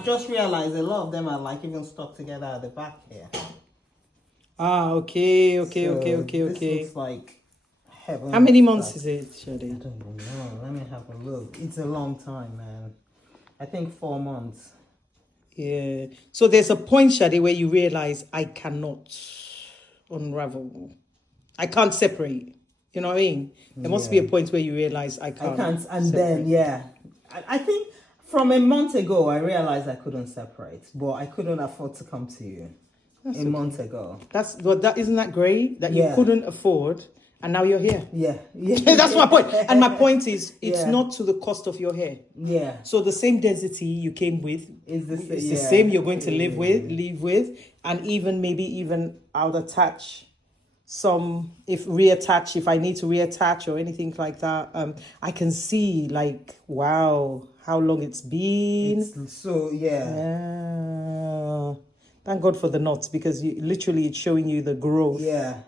I just realized a lot of them are like even stuck together at the back here. Ah, okay. This looks like heaven. How many months is it, Sade? I don't even know. Let me have a look. It's a long time, man. I think 4 months. Yeah. So there's a point, Sade, where you realize I cannot unravel. I can't separate. You know what I mean? There must be a point where you realize I can't. And separate. then, yeah. I think from a month ago, I realized I couldn't separate, but I couldn't afford to come to you a month ago. Isn't that great? That you couldn't afford, and now you're here. Yeah. That's my point. And my point is, it's not to the cost of your hair. Yeah. So the same density you came with is the same you're going to live with, and even I'll attach some, if I need to reattach or anything like that. I can see like, wow, how long it's been. Yeah. Thank God for the knots, because it's showing you the growth. Yeah.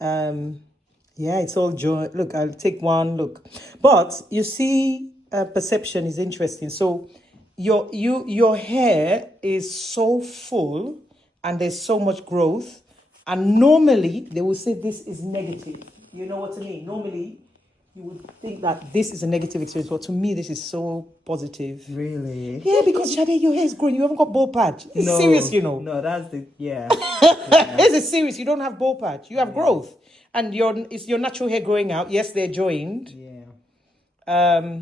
Yeah, it's all joined. Look, I'll take one look. But you see, perception is interesting. So your hair is so full and there's so much growth. And normally they will say this is negative. You know what I mean? Normally you would think that this is a negative experience, but to me this is so positive. Really? Yeah, because Sade, your hair is growing. You haven't got bald patch. It's serious, you know. No, that's the It's serious. You don't have bald patch. You have growth, and it's your natural hair growing out. Yes, they're joined. Yeah.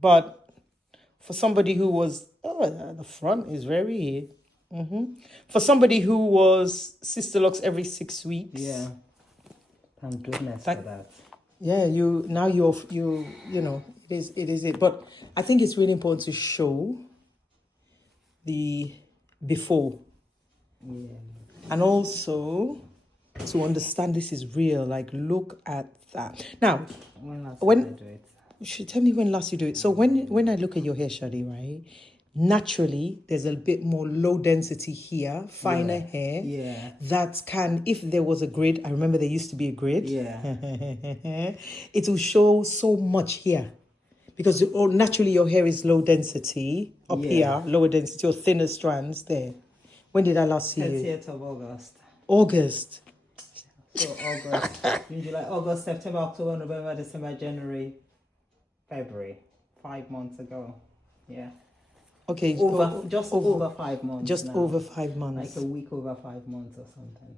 But for somebody who was the front is very. For somebody who was Sisterlocks every 6 weeks. Yeah. Thank goodness for that. Yeah, you know, it is it. But I think it's really important to show the before. Yeah. And also to understand this is real. Like, look at that. Now, when I do it? You should tell me when last you do it. So when I look at your hair, Sade, right? Naturally, there's a bit more low density here, finer hair. Yeah. That can, if there was a grid, I remember there used to be a grid. Yeah. It will show so much here. Because naturally your hair is low density up here, lower density or thinner strands there. When did I last see you? 30th of August. August. So August, July, August, September, October, November, December, January, February. 5 months ago. Yeah. Okay. Over 5 months. Just now. Over 5 months. Like a week over 5 months or something.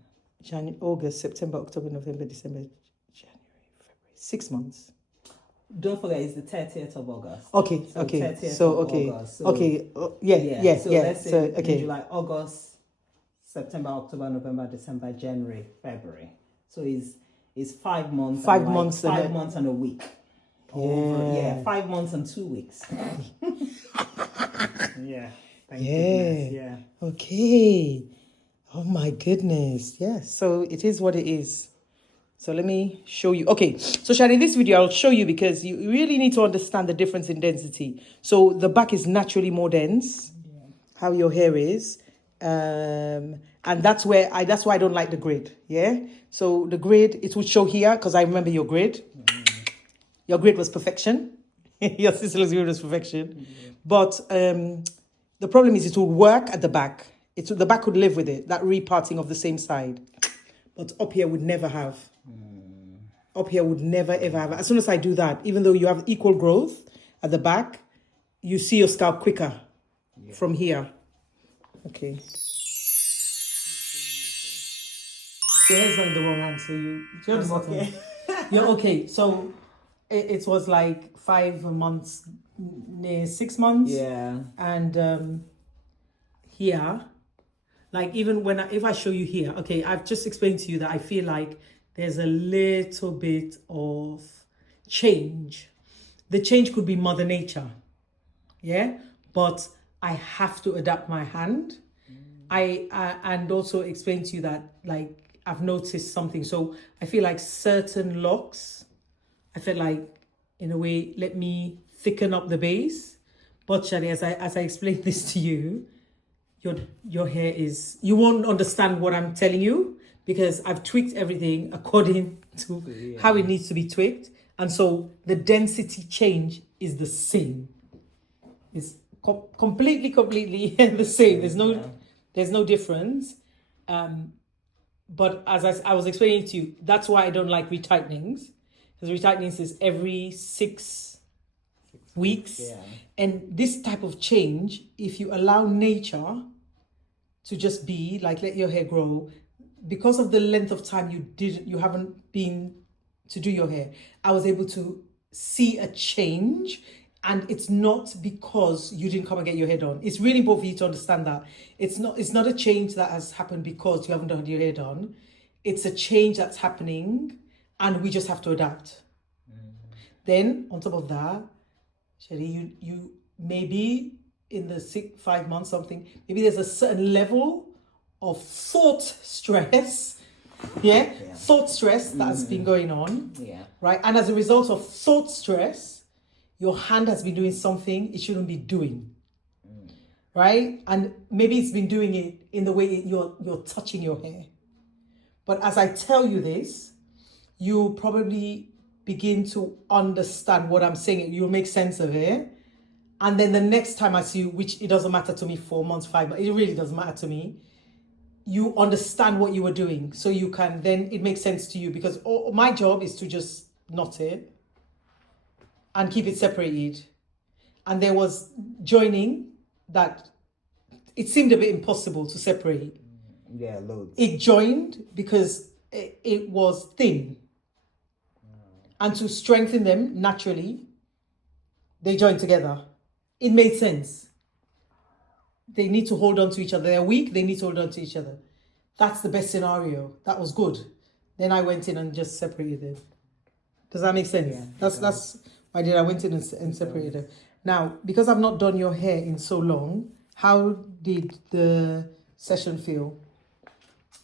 August, September, October, November, December, January, February. 6 months. Don't forget, it's the 30th of August. Okay. So okay. 30th So of okay. August. So, okay. Yeah. So let's say okay. July, August, September, October, November, December, January, February. So it's 5 months. 5 months. 5 months and a week. Yeah. 5 months and 2 weeks. Yeah. Thank Yeah. goodness. Yeah. Okay. Oh my goodness. Yes. So it is what it is. So let me show you. Okay. So Sade, in this video, I'll show you because you really need to understand the difference in density. So the back is naturally more dense, how your hair is. And that's why I don't like the grid. Yeah. So the grid, it would show here because I remember your grid. Your grid was perfection. Your sister's grid was perfection. But the problem is it will work at the back. The back would live with it, that reparting of the same side. But up here would never have. Up here would never, ever have. As soon as I do that, even though you have equal growth at the back, you see your scalp quicker from here. Okay. Your hair's not in the wrong hand, so you're the bottom. Okay. You're okay. So it was like 5 months, near 6 months. Yeah. And here, like even if I show you here, okay, I've just explained to you that I feel like there's a little bit of change. The change could be Mother Nature, yeah? But I have to adapt my hand. And also explain to you that, like, I've noticed something. So I feel like certain locks, I feel like, in a way, let me thicken up the base. But Sade, as I explain this to you, your hair is, you won't understand what I'm telling you because I've tweaked everything according to how it needs to be tweaked. And so the density change is the same. It's completely the same. There's no difference. But as I was explaining to you, that's why I don't like retightenings. Because retightenings is every 6 weeks. Yeah. And this type of change, if you allow nature to just be, like let your hair grow, because of the length of time you haven't been to do your hair, I was able to see a change. And it's not because you didn't come and get your hair done. It's really important for you to understand that. It's not a change that has happened because you haven't done your hair done. It's a change that's happening and we just have to adapt. Then on top of that, Sade, you maybe in the 5 months something, maybe there's a certain level of thought stress. Yeah. Thought stress that has been going on. Yeah. Right. And as a result of thought stress, your hand has been doing something it shouldn't be doing, right? And maybe it's been doing it in the way you're touching your hair. But as I tell you this, you'll probably begin to understand what I'm saying. You'll make sense of it. And then the next time I see you, which it doesn't matter to me, 4 months, 5 months, it really doesn't matter to me. You understand what you were doing. So you can then, it makes sense to you because my job is to just knot it and keep it separated. And there was joining that it seemed a bit impossible to separate. Yeah, loads. It joined because it was thin. And to strengthen them naturally, they joined together. It made sense. They need to hold on to each other. They're weak, they need to hold on to each other. That's the best scenario. That was good. Then I went in and just separated them. Does that make sense? Yeah, that's why I went in and separated them. Now, because I've not done your hair in so long, how did the session feel?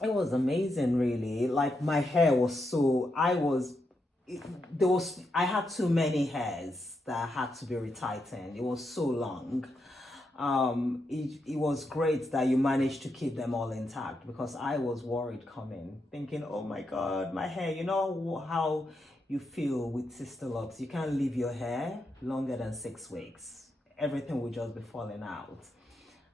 It was amazing, really. Like my hair was I had too many hairs that had to be retightened. It was so long. It was great that you managed to keep them all intact because I was worried coming, thinking, oh my God, my hair, you know how you feel with Sisterlocks. You can't leave your hair longer than 6 weeks. Everything will just be falling out.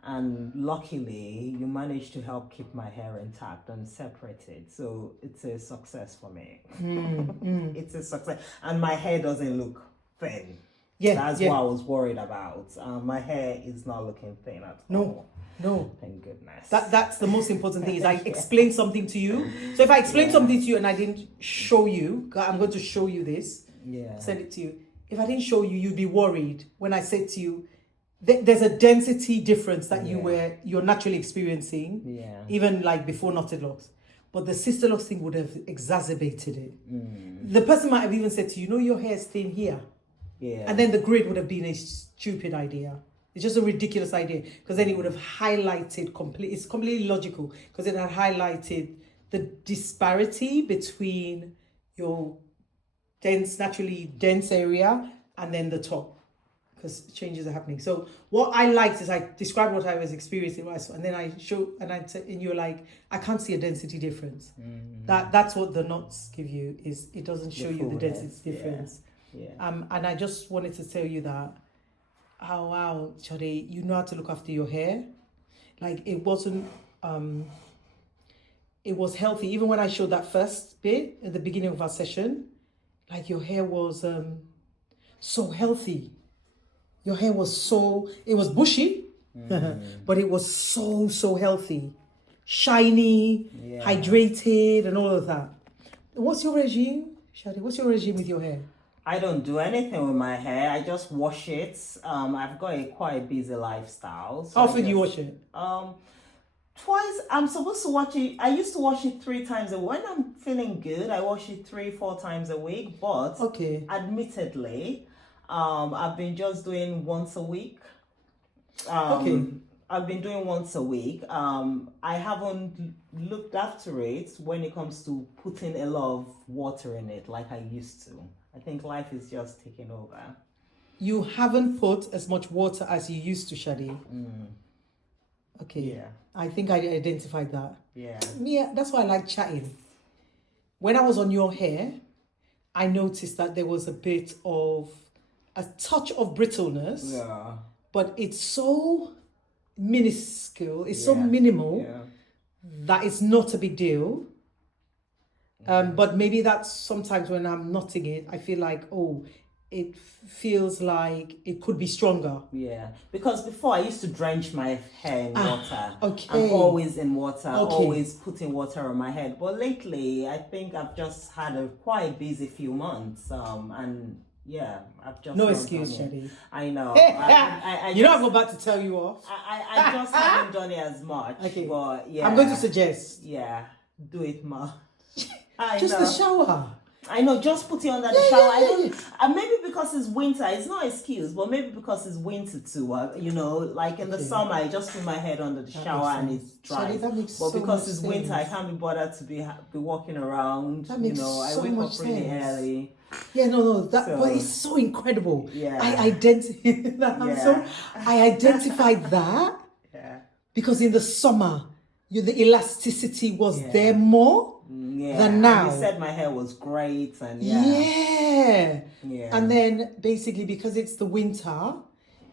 And luckily, you managed to help keep my hair intact and separated. So it's a success for me. It's a success. And my hair doesn't look thin. Yeah, that's what I was worried about. My hair is not looking thin at all. No. Thank goodness. That's the most important thing is I explain something to you. So if I explain something to you and I didn't show you, I'm going to show you this. Yeah. Send it to you. If I didn't show you, you'd be worried when I said to you, there's a density difference that you're naturally experiencing. Yeah. Even like before Knotted Locs. But the Sisterlocks thing would have exacerbated it. The person might have even said to you, your hair is thin here. Yeah. And then the grid would have been a stupid idea. It's just a ridiculous idea because then it would have highlighted it's completely logical because it had highlighted the disparity between your naturally dense area and then the top because changes are happening. So what I liked is I described what I was experiencing and then I showed and you're like, I can't see a density difference. That's what the knots give you is it doesn't show you the density difference. Yeah. And I just wanted to tell you that, oh wow, Sade, you know how to look after your hair. Like it wasn't, it was healthy. Even when I showed that first bit at the beginning of our session, like your hair was so healthy. Your hair was it was bushy, but it was so healthy, shiny, hydrated, and all of that. What's your regime, Sade? What's your regime with your hair? I don't do anything with my hair. I just wash it. I've got a quite busy lifestyle. So how often do you wash it? Twice. I'm supposed to wash it. I used to wash it 3 times a week. When I'm feeling good, I wash it 3-4 times a week. But admittedly, I've been just doing once a week. I've been doing once a week. I haven't looked after it when it comes to putting a lot of water in it like I used to. I think life is just taking over. You haven't put as much water as you used to, Sade. Okay. Yeah. I think I identified that. Yeah, that's why I like chatting. When I was on your hair, I noticed that there was a touch of brittleness. Yeah. but it's so minuscule, it's so minimal that it's not a big deal. But maybe that's sometimes when I'm knotting it, I feel like, oh, it feels like it could be stronger. Yeah, because before I used to drench my hair in water. Okay. I'm always in water, always putting water on my head. But lately, I think I've just had a quite busy few months. And yeah, I've just no not excuse, done it. Sade. I know. You know I'm about to tell you off. I just haven't done it as much. Okay. But yeah, I'm going to suggest. Yeah, do it, ma. Just the shower. I know, just put it under the shower. I don't. Maybe because it's winter, it's not an excuse, but maybe because it's winter too. You know, like in the summer, I just put my head under the shower and it's dry. That makes but so because much it's sense. winter, I can't be bothered to be walking around. That makes I so wake much up really sense. early. Yeah, no, but it's so incredible. Yeah. I identified that. Yeah. Because in the summer, the elasticity was there more than now. And you said my hair was great and yeah. And then basically because it's the winter,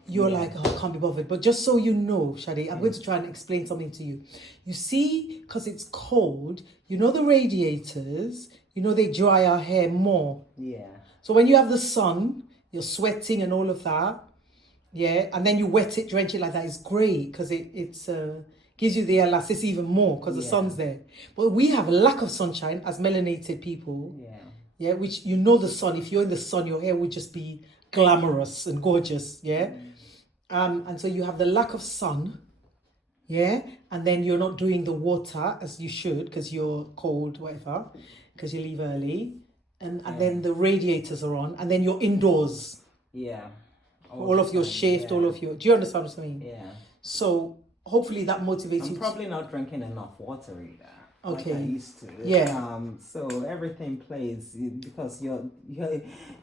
you're like, oh, I can't be bothered. But just so you know, Sade, I'm going to try and explain something to you. You see, because it's cold, you know the radiators, you know they dry our hair more. Yeah. So when you have the sun, you're sweating and all of that. Yeah. And then you wet it, drench it like that. It's great because it's gives you the elasticity even more because the sun's there. But we have a lack of sunshine as melanated people. Yeah. Which you know the sun. If you're in the sun, your hair would just be glamorous and gorgeous. Yeah. And so you have the lack of sun. Yeah. And then you're not doing the water as you should because you're cold, whatever, because you leave early. And then the radiators are on. And then you're indoors. Yeah. All of your shift, all of your... Do you understand what I mean? Yeah. So hopefully that motivates you. I'm probably not drinking enough water either. Okay. Like I used to. Yeah. So everything plays because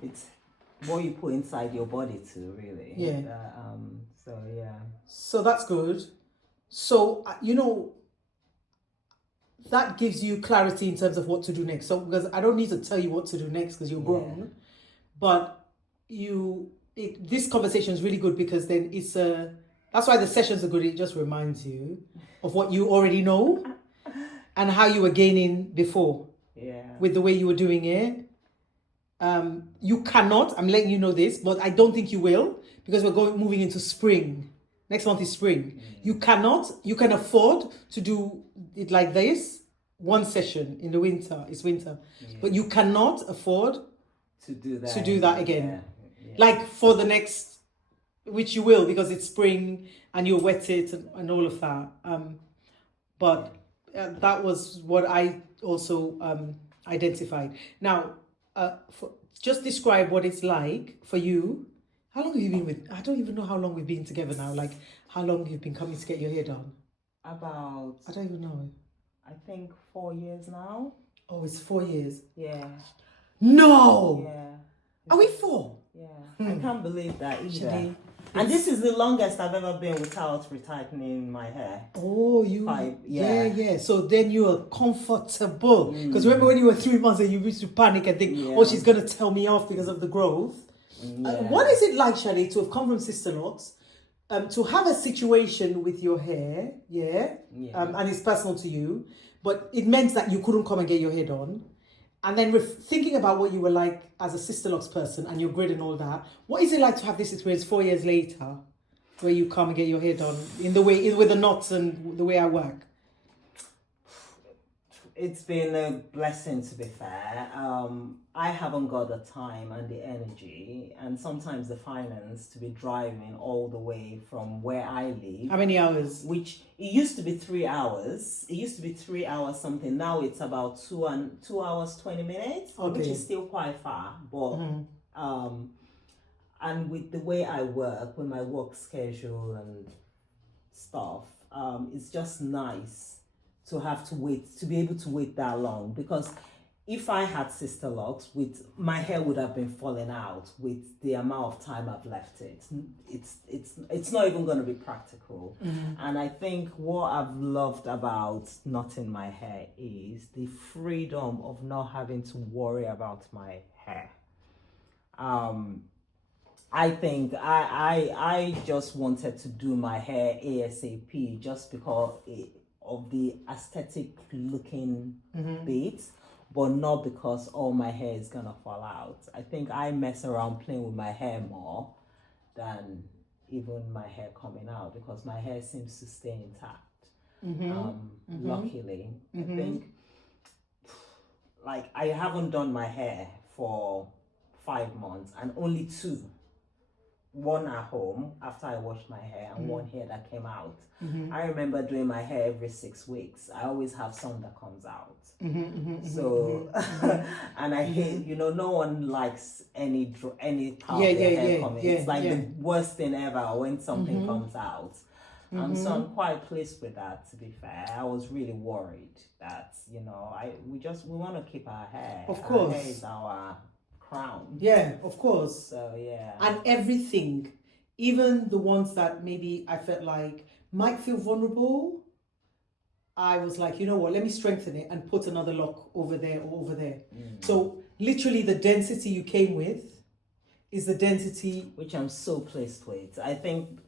it's what you put inside your body too, really. Yeah. So yeah. So that's good. So that gives you clarity in terms of what to do next. So because I don't need to tell you what to do next because you're grown, but this conversation is really good because then that's why the sessions are good. It just reminds you of what you already know and how you were gaining before. Yeah. With the way you were doing it. You cannot, I'm letting you know this, but I don't think you will because we're moving into spring. Next month is spring. You can afford to do it like this, one session in the winter. It's winter. But you cannot afford to do that again. Yeah. Like for the next, which you will because it's spring and you'll wet it and all of that. But that was what I also identified. Now, just describe what it's like for you. How long have you been I don't even know how long we've been together now. Like how long you've been coming to get your hair done? I don't even know. I think 4 years now. Oh, it's 4 years. Yeah. No. Yeah. Are we 4? Yeah. I can't believe that either. And this is the longest I've ever been without retightening my hair. Oh, yeah. So then you are comfortable. Because remember when you were 3 months and you used to panic and think, oh, she's going to tell me off because of the growth. What is it like, Sade, to have come from Sisterlocks, to have a situation with your hair, and it's personal to you, but it meant that you couldn't come and get your hair done. And then thinking about what you were like as a Sisterlocks person and your grid and all that, what is it like to have this experience 4 years later, where you come and get your hair done with the knots and the way I work? It's been a blessing, to be fair. I haven't got the time and the energy and sometimes the finance to be driving all the way from where I live. How many hours? Which it used to be 3 hours. It used to be 3 hours something. Now it's about 2 hours 20 minutes, which is still quite far. But and with the way I work, with my work schedule and stuff, it's just nice to have to wait, to be able to wait that long, because if I had Sisterlocks, my hair would have been falling out with the amount of time I've left it. It's not even going to be practical. And I think what I've loved about knotting my hair is the freedom of not having to worry about my hair. I think I just wanted to do my hair ASAP just because of the aesthetic looking bits, but not because all my hair is gonna fall out. I think I mess around playing with my hair more than even my hair coming out because my hair seems to stay intact. Luckily, I think like I haven't done my hair for 5 months and only 2. One at home after I washed my hair and one hair that came out. I remember doing my hair every 6 weeks. I always have some that comes out. So, and I hate, you know, no one likes any part of their hair coming. It's like the worst thing ever when something comes out. So I'm quite pleased with that, to be fair. I was really worried that, you know, we want to keep our hair. Of course. Our hair is our crown. Yeah, of course. So yeah. And everything, even the ones that maybe I felt like might feel vulnerable, I was like, you know what, let me strengthen it and put another lock over there or over there. So literally the density you came with is the density which I'm so pleased with. I think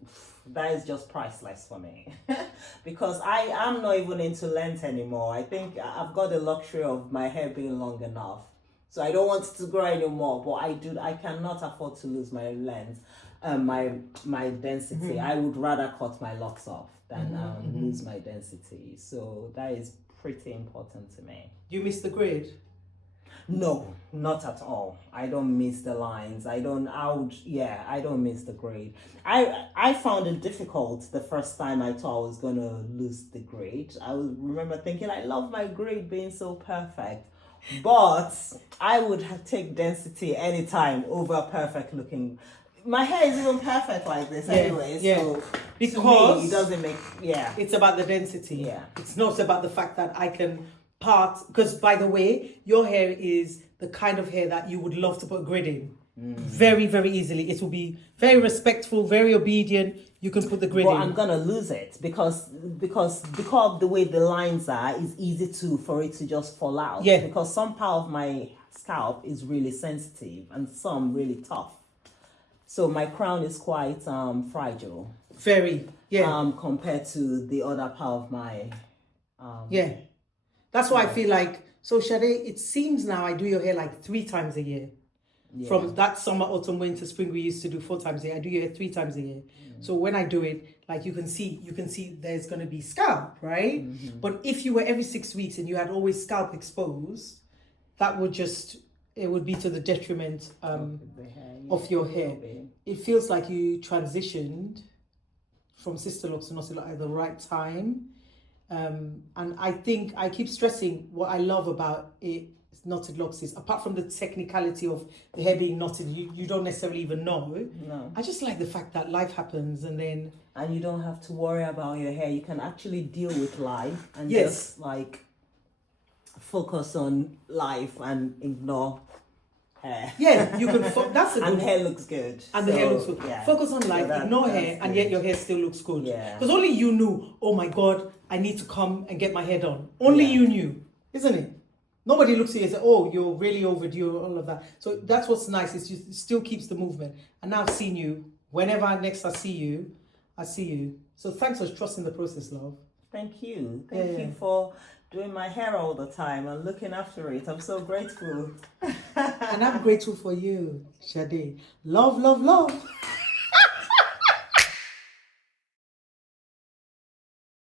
that is just priceless for me because I am not even into length anymore. I think I've got the luxury of my hair being long enough. So I don't want it to grow anymore, but I cannot afford to lose my length, my density. I would rather cut my locks off than lose my density. So that is pretty important to me. Do you miss the grid? No, not at all. I don't miss the lines. I don't miss the grade. I found it difficult the first time I thought I was gonna lose the grade. I remember thinking I love my grade being so perfect. But I would take density anytime over perfect looking. My hair is even perfect like this anyway. So because to me, it doesn't make it's about the density. Yeah. It's not about the fact that I can part, because by the way, your hair is the kind of hair that you would love to put grid in. Very, very easily. It will be very respectful, very obedient. You can put the grid in. I'm gonna lose it because of the way the lines are, it's easy for it to just fall out. Yeah. Because some part of my scalp is really sensitive and some really tough. So my crown is quite fragile. Very, compared to the other part of my That's why I feel like, so Sade, it seems now I do your hair like 3 times a year. Yeah. From that summer, autumn, winter, spring, we used to do 4 times a year. I do your hair 3 times a year. So when I do it, like you can see there's going to be scalp, right? But if you were every 6 weeks and you had always scalp exposed, that would it would be to the detriment of your hair. It feels like you transitioned from Sisterlocks to Knotted Locs at the right time. And I think I keep stressing what I love about it. Knotted Locs is, apart from the technicality of the hair being knotted, you don't necessarily even know. No. I just like the fact that life happens and you don't have to worry about your hair. You can actually deal with life and just like focus on life and ignore hair. Yeah, you can. That's a good and hair looks good. And the hair looks good. Yeah. Focus on life, ignore hair, and yet your hair still looks good. Yeah. Because only you knew. Oh my God, I need to come and get my hair done. Only you knew, isn't it? Nobody looks at you and says, oh, you're really overdue, all of that. So that's what's nice, is it still keeps the movement. And now I've seen you. Whenever next I see you. So thanks for trusting the process, love. Thank you. Thank you for doing my hair all the time and looking after it. I'm so grateful. And I'm grateful for you, Sade. Love, love, love.